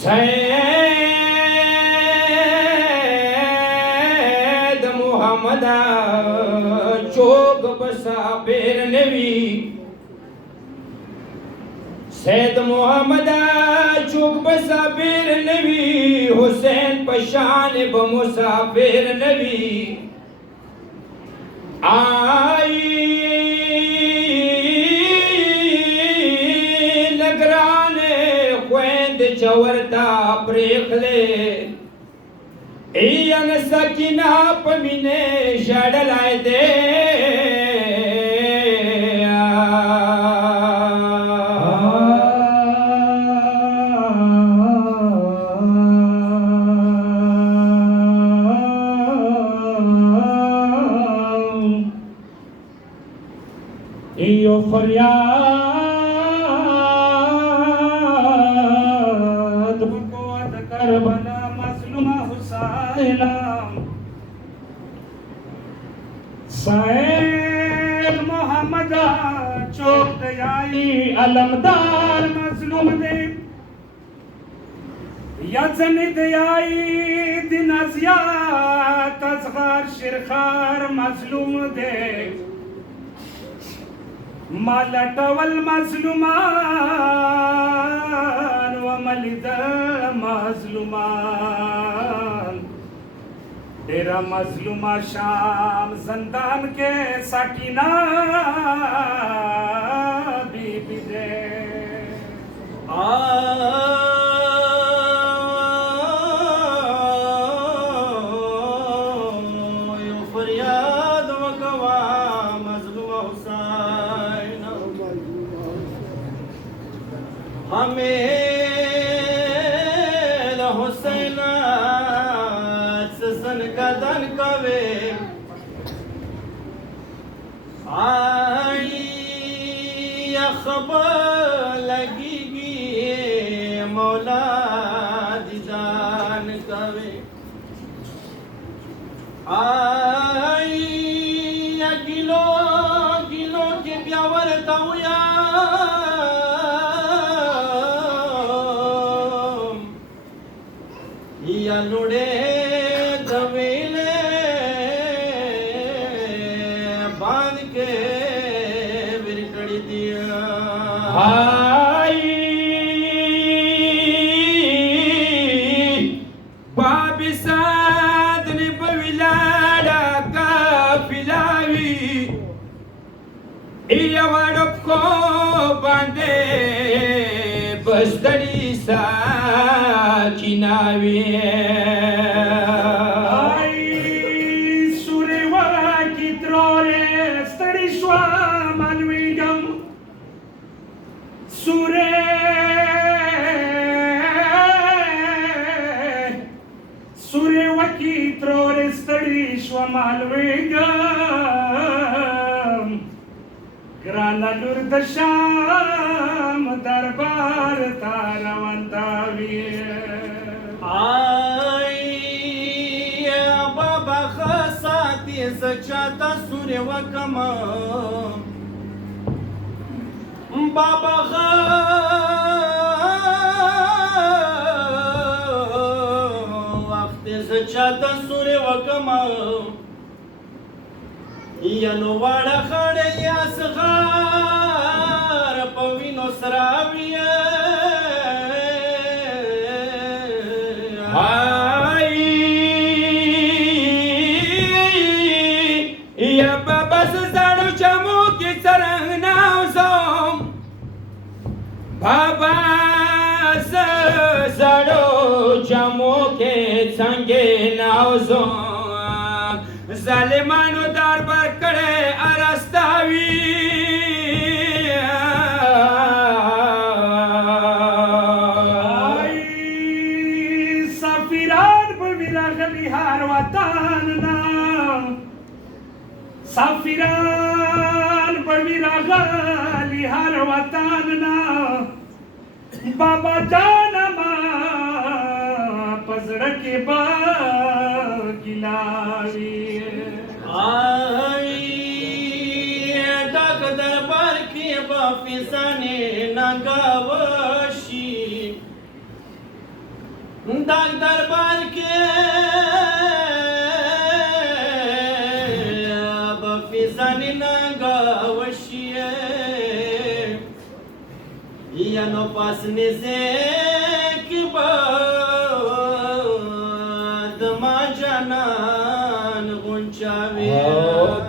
सैद मोहम्मद चौक बसा बेर नवी सैद मोहम्मद चौक बसा बेर नवी हुसैन पशान बमुसाफिर नवी आई चवरता प्रेखले ईयन सकीना पमिने शडलाय दे इयो फरियाद करबला मजलूम हुसैन सैद मोहम्मद चौक दयाई अलमदार मजलूम दे यजन दयाई दिन अजियात असगार शिरखार मजलूम दे मालटवल मजलूमान व मलिद मजलूमान डेरा मजलूमा शाम जंदान के साकिना बीबी दे हमें हुसैन सन कदन कवे आई खबर लगेगी मौला दीदान कवे आई गिलो गिलो के प्यावर ताऊया लुड़े दवेले बांध के बिरकड़ी दिया हाई बाबी साद ने बविलाड़ा का पिलावी इया वाड़प को बांधे बस्तड़ी सा चिनावी ग्राना दुर्दशाम दरबार तारवंदावी आई बाबा खसाती सचाता सूर्य वकम बाबा वक्त सचाता सूर्य वकम यनो वाड़ा खड़े असगार पविनो सराविया हाई या बाबा सजाड़ो चमो की सरंग नाव सोम बाबा सजाड़ो चमो के संगे नाव सोम जालिमानो दरबार करे अरस्तावी مسافران بوی راغلی هر وطن نا بابا جانما پزړه کې با ګلاوي آی ډاک دربار کې به فسانې ننګاوشي ډاک دربار کې به فسانې ننګاوشي یا نو پاس نزه کې به د ما جانان غونچاوي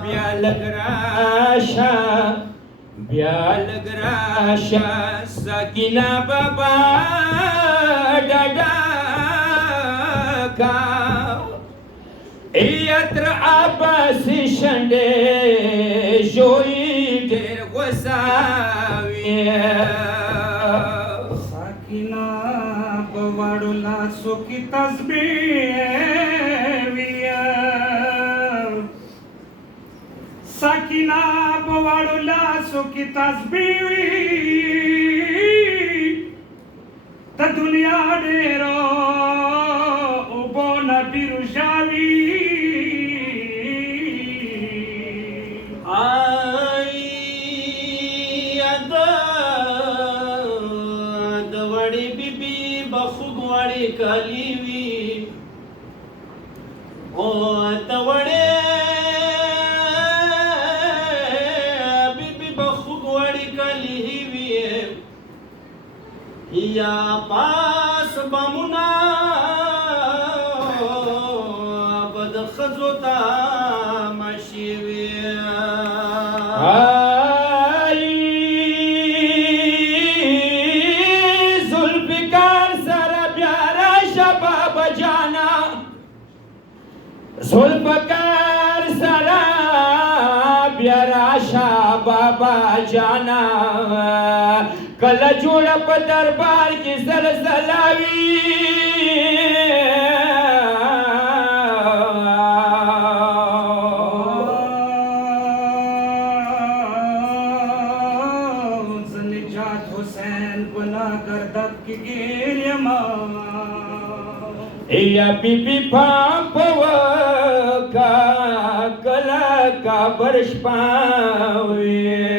بیا لږ راشه بیا لږ راشه سکینه بابا ډاډا کا ایتر عباس شنډې ژوی ډېر غوسه وي سکینه په واړو لاسو کې تسبیح وي سکینه په واړو لاسو کې تسبیح وي د دنیا ډېرو اوبو نه پیروژاوي کالی وی او توړې بیبي بخوګ وړي کالی وی یا پاس بمنا بد خزوتا مشي وی زلفکار سرا بیا راشه بابا جانا کله جوړه په دربار کې زلزلاوي زه نجات حسین ګناهګار دب کې ګیر یما یا بیبي پام پوا کا کلا کا برش پاوي